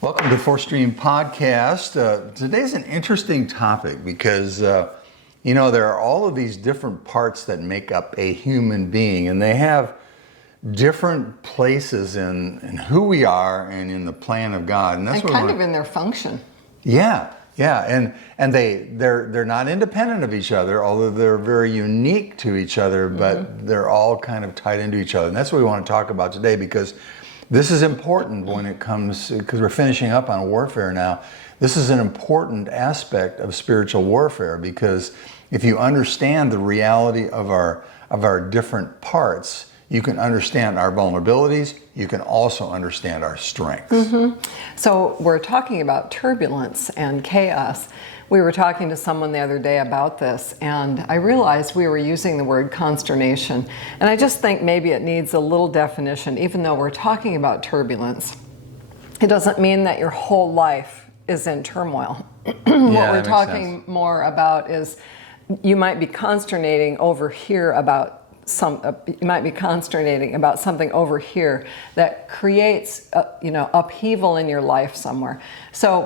Welcome to Fourth Stream Podcast. Today's an interesting topic because, there are all of these different parts that make up a human being, and they have different places in who we are and in the plan of God. And kind of in their function. Yeah, and they're not independent of each other, although they're very unique to each other, but they're all kind of tied into each other. And that's what we want to talk about today, because this is important when it comes, because we're finishing up on warfare now. This is an important aspect of spiritual warfare, because if you understand the reality of our different parts, you can understand our vulnerabilities. You can also understand our strengths. So we're talking about turbulence and chaos. We were talking to someone the other day about this, and I realized we were using the word consternation. And I just think maybe it needs a little definition. Even though we're talking about turbulence, it doesn't mean that your whole life is in turmoil. What we're talking more about is you might be consternating over here about you might be consternating about something over here that creates upheaval in your life somewhere. So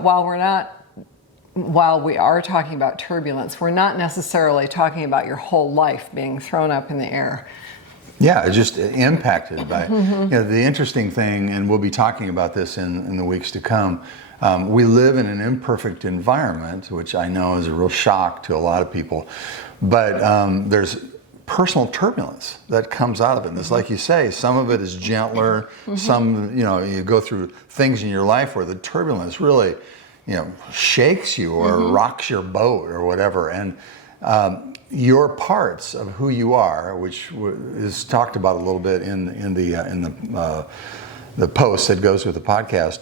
while we are talking about turbulence, we're not necessarily talking about your whole life being thrown up in the air. Yeah, just impacted by the interesting thing, and we'll be talking about this in the weeks to come. We live in an imperfect environment, which I know is a real shock to a lot of people, but there's personal turbulence that comes out of it. And it's like you say, some of it is gentler, some, you go through things in your life where the turbulence really, shakes you or rocks your boat or whatever. And your parts of who you are, which is talked about a little bit in the post that goes with the podcast,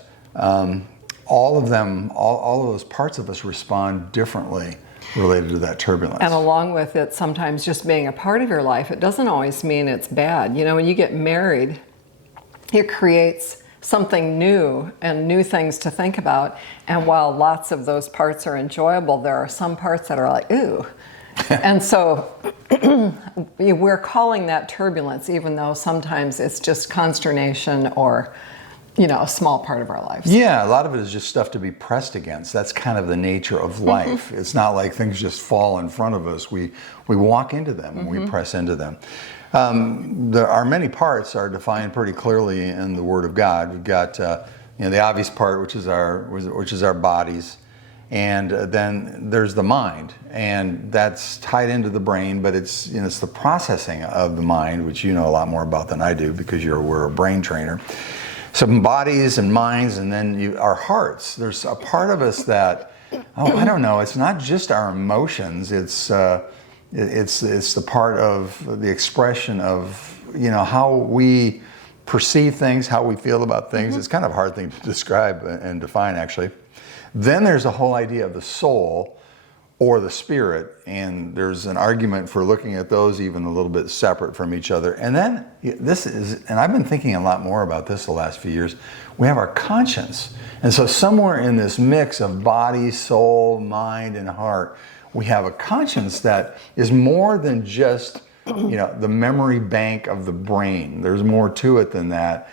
all of those parts of us respond differently related to that turbulence. And along with it, sometimes just being a part of your life, it doesn't always mean it's bad. When you get married, it creates something new and new things to think about. And while lots of those parts are enjoyable, there are some parts that are like, ooh. And so we're calling that turbulence, even though sometimes it's just consternation or a small part of our lives. Yeah, a lot of it is just stuff to be pressed against. That's kind of the nature of life. It's not like things just fall in front of us. We walk into them and we press into them. Our many parts are defined pretty clearly in the Word of God. We've got the obvious part, which is our bodies, and then there's the mind, and that's tied into the brain. But it's the processing of the mind, which you know a lot more about than I do, because we're a brain trainer. Some bodies and minds, and then our hearts. There's a part of us that, I don't know, it's not just our emotions, it's the part of the expression of, how we perceive things, how we feel about things. It's kind of a hard thing to describe and define, actually. Then there's the whole idea of the soul or the spirit, and there's an argument for looking at those even a little bit separate from each other. And then and I've been thinking a lot more about this the last few years, we have our conscience. And so somewhere in this mix of body, soul, mind, and heart, we have a conscience that is more than just the memory bank of the brain. There's more to it than that.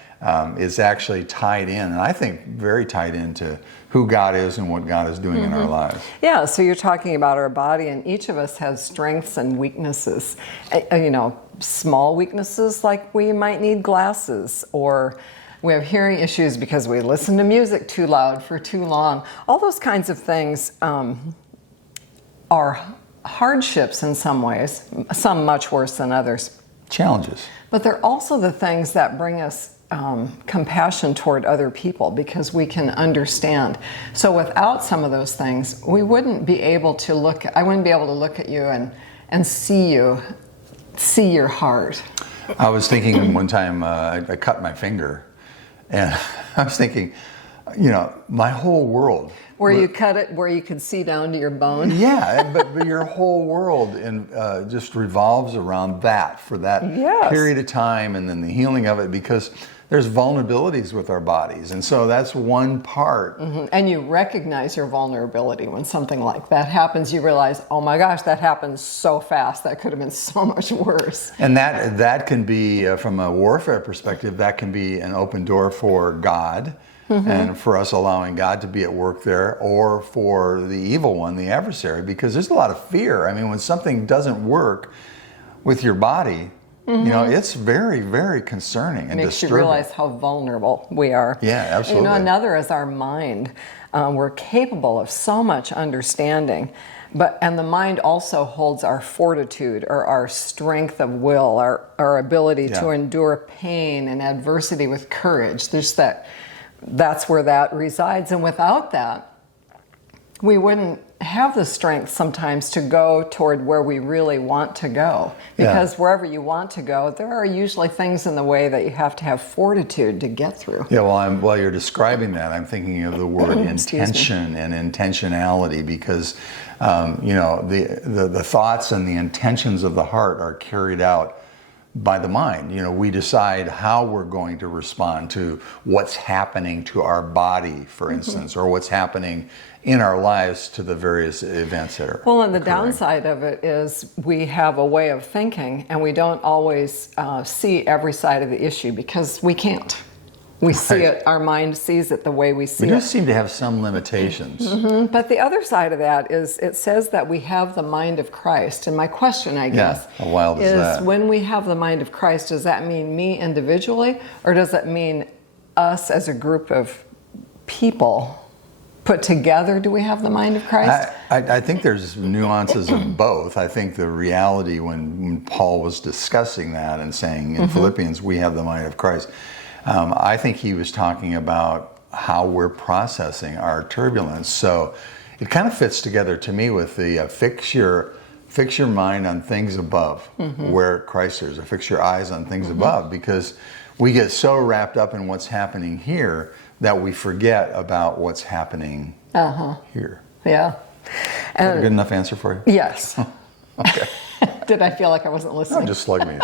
It's actually tied in, and I think very tied into who God is and what God is doing in our lives. Yeah, so you're talking about our body, and each of us has strengths and weaknesses. Small weaknesses like we might need glasses, or we have hearing issues because we listen to music too loud for too long. All those kinds of things are hardships in some ways, some much worse than others. Challenges. But they're also the things that bring us compassion toward other people, because we can understand. So without some of those things, I wouldn't be able to look at you and see your heart. I was thinking one time, I cut my finger, and I was thinking, my whole world. Where you cut it, where you could see down to your bone. Yeah, but your whole world just revolves around that for that period of time, and then the healing of it, because there's vulnerabilities with our bodies. And so that's one part. And you recognize your vulnerability when something like that happens. You realize, oh my gosh, that happened so fast. That could have been so much worse. And that can be, from a warfare perspective, that can be an open door for God and for us allowing God to be at work there, or for the evil one, the adversary, because there's a lot of fear. I mean, when something doesn't work with your body, it's very, very concerning and Makes disturbing. you realize how vulnerable we are. Yeah, absolutely. Another is our mind. We're capable of so much understanding, and the mind also holds our fortitude, or our strength of will, our ability to endure pain and adversity with courage. That's where that resides, and without that, we wouldn't have the strength sometimes to go toward where we really want to go. Because wherever you want to go, there are usually things in the way that you have to have fortitude to get through. Yeah, while you're describing that, I'm thinking of the word intention and intentionality, because the thoughts and the intentions of the heart are carried out by the mind. We decide how we're going to respond to what's happening to our body, for instance, or what's happening in our lives to the various events that are Well, and the occurring. downside of it is we have a way of thinking, and we don't always see every side of the issue because we can't. We see it, our mind sees it the way we see We it. do seem to have some limitations. But the other side of that is it says that we have the mind of Christ. And my question, I guess, how wild is that? when we have the mind of Christ, does that mean me individually, or does it mean us as a group of people put together? Do we have the mind of Christ? I think there's nuances of both. I think the reality when Paul was discussing that and saying in Philippians, we have the mind of Christ, I think he was talking about how we're processing our turbulence. So it kind of fits together to me with the fix your mind on things above, where Christ is, or fix your eyes on things above, because we get so wrapped up in what's happening here that we forget about what's happening here. Yeah. Is that a good enough answer for you? Yes. Okay. Did I feel like I wasn't listening? No, just slug me.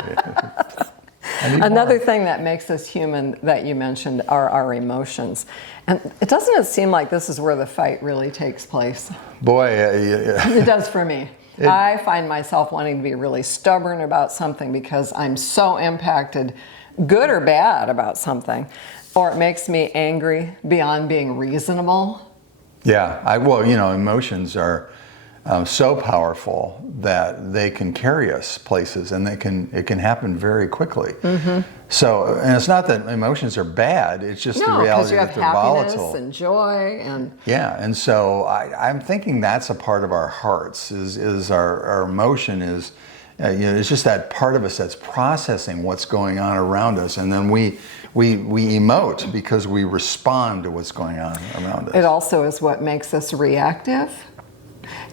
Another thing that makes us human that you mentioned are our emotions. And it seem like this is where the fight really takes place? Boy, It does for me. I find myself wanting to be really stubborn about something because I'm so impacted, good or bad, about something. Or it makes me angry beyond being reasonable. yeah. Emotions are so powerful that they can carry us places, and it can happen very quickly. So, and it's not that emotions are bad; it's just the No, because reality you have that they're happiness volatile. and joy and Yeah, and so I'm thinking that's a part of our hearts. Is our emotion is, it's just that part of us that's processing what's going on around us, and then we emote because we respond to what's going on around us. it also is what makes us reactive.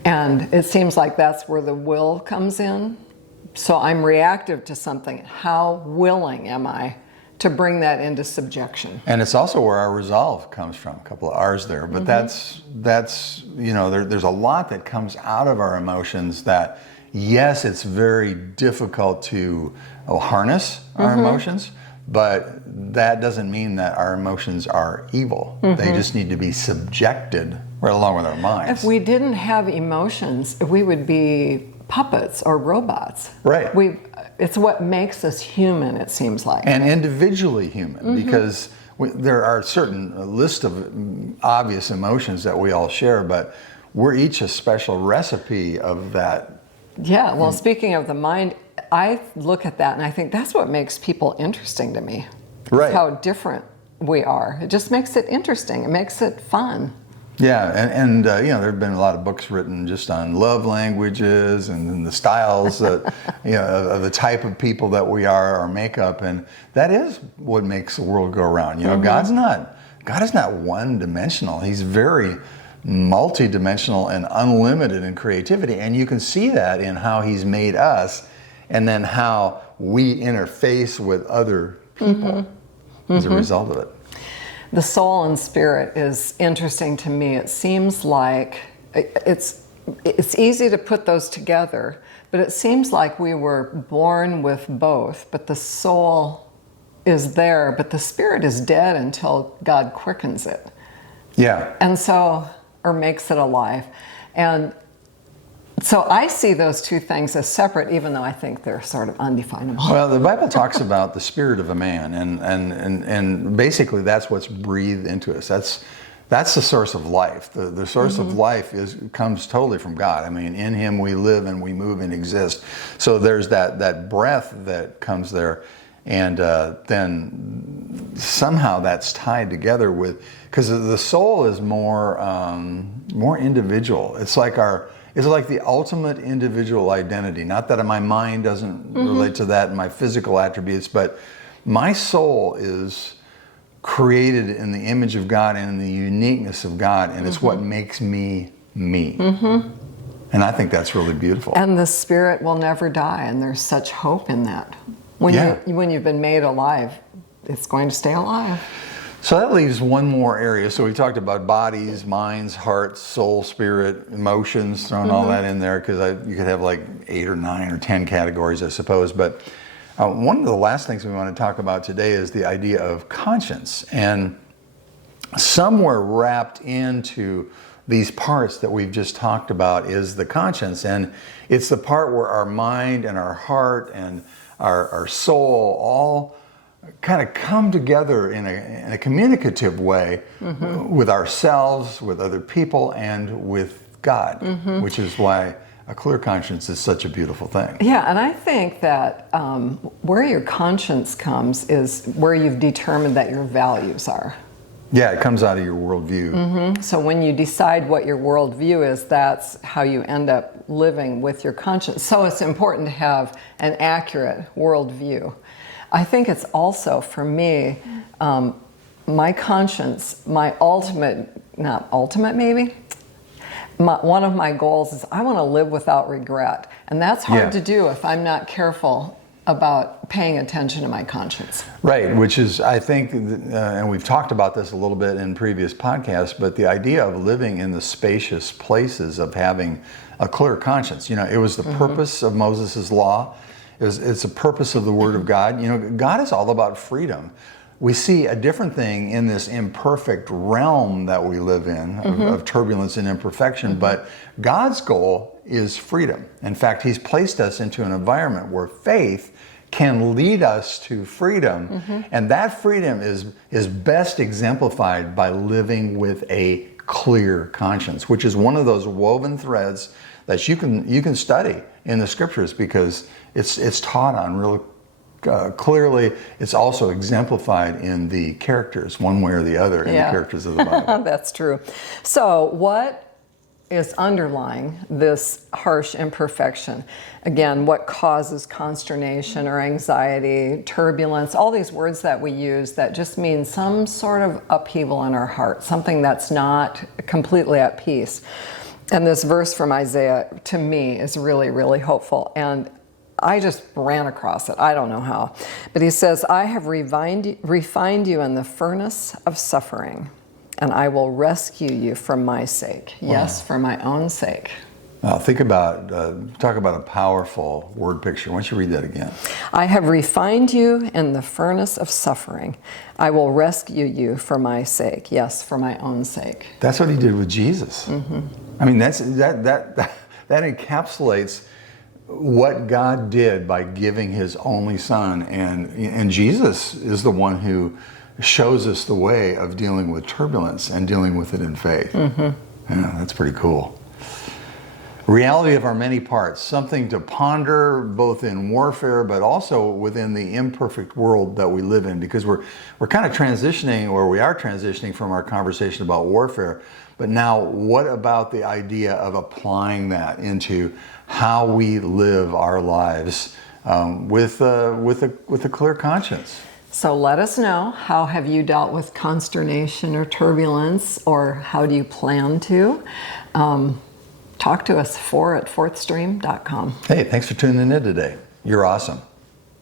And it seems like that's where the will comes in. So I'm reactive to something. How willing am I to bring that into subjection? And it's also where our resolve comes from. A couple of R's there, but that's there's a lot that comes out of our emotions that, yes, it's very difficult to harness our emotions, but that doesn't mean that our emotions are evil. They just need to be subjected right along with our minds. If we didn't have emotions, we would be puppets or robots. Right. It's what makes us human, it seems like. And individually human, because there are a list of obvious emotions that we all share, but we're each a special recipe of that. Yeah, well, speaking of the mind, I look at that and I think that's what makes people interesting to me. Right. How different we are. It just makes it interesting. It makes it fun. Yeah, and there have been a lot of books written just on love languages and the styles that, of the type of people that we are, our makeup, and that is what makes the world go around. God is not one-dimensional. He's very multi-dimensional and unlimited in creativity, and you can see that in how He's made us, and then how we interface with other people as a result of it. The soul and spirit is interesting to me. It seems like it's easy to put those together, but it seems like we were born with both, but the soul is there, but the spirit is dead until God quickens it. Yeah. And so, or makes it alive. And So I see those two things as separate, even though I think they're sort of undefinable. Well, the Bible talks about the spirit of a man, and basically that's what's breathed into us. That's the source of life. The source of life comes totally from God. I mean, in Him we live and we move and exist. So there's that breath that comes there, and then somehow that's tied together with, because the soul is more individual. It's like the ultimate individual identity. Not that my mind doesn't relate to that and my physical attributes, but my soul is created in the image of God and in the uniqueness of God, and it's what makes me me. And I think that's really beautiful. And the spirit will never die, and there's such hope in that. When you've been made alive, it's going to stay alive. So that leaves one more area. So we talked about bodies, minds, hearts, soul, spirit, emotions, throwing all that in there, because you could have like 8 or 9 or 10 categories, I suppose. But one of the last things we want to talk about today is the idea of conscience. And somewhere wrapped into these parts that we've just talked about is the conscience. And it's the part where our mind and our heart and our soul all kind of come together in a communicative way with ourselves, with other people, and with God, which is why a clear conscience is such a beautiful thing. Yeah, and I think that where your conscience comes is where you've determined that your values are. Yeah, it comes out of your worldview. So when you decide what your worldview is, that's how you end up living with your conscience. So it's important to have an accurate worldview. I think it's also, for me, my conscience, my not ultimate maybe, one of my goals is I want to live without regret. And that's hard to do if I'm not careful about paying attention to my conscience. Right, which is, I think, and we've talked about this a little bit in previous podcasts, but the idea of living in the spacious places of having a clear conscience. You know, it was the purpose of Moses' law. It's the purpose of the Word of God. You know, God is all about freedom. We see a different thing in this imperfect realm that we live in, of turbulence and imperfection, but God's goal is freedom. In fact, He's placed us into an environment where faith can lead us to freedom, and that freedom is best exemplified by living with a clear conscience, which is one of those woven threads that you can study in the Scriptures, because it's taught on really clearly. It's also exemplified in the characters, one way or the other, in the characters of the Bible. That's true. So what is underlying this harsh imperfection? Again, what causes consternation or anxiety, turbulence, all these words that we use that just mean some sort of upheaval in our heart, something that's not completely at peace. And this verse from Isaiah, to me, is really, really hopeful. And I just ran across it. I don't know how. But he says, I have refined you in the furnace of suffering, and I will rescue you for my sake. Wow. Yes, for my own sake. Talk about a powerful word picture. Why don't you read that again? I have refined you in the furnace of suffering. I will rescue you for my sake. Yes, for my own sake. That's what He did with Jesus. I mean, that encapsulates what God did by giving His only Son, and Jesus is the one who shows us the way of dealing with turbulence and dealing with it in faith. Yeah, that's pretty cool. Reality of our many parts, something to ponder both in warfare but also within the imperfect world that we live in, because we're kind of transitioning, or we are transitioning from our conversation about warfare. But now, what about the idea of applying that into how we live our lives with a clear conscience? So let us know, how have you dealt with consternation or turbulence, or how do you plan to? Talk to us, 4@fourthstream.com. Hey, thanks for tuning in today. You're awesome.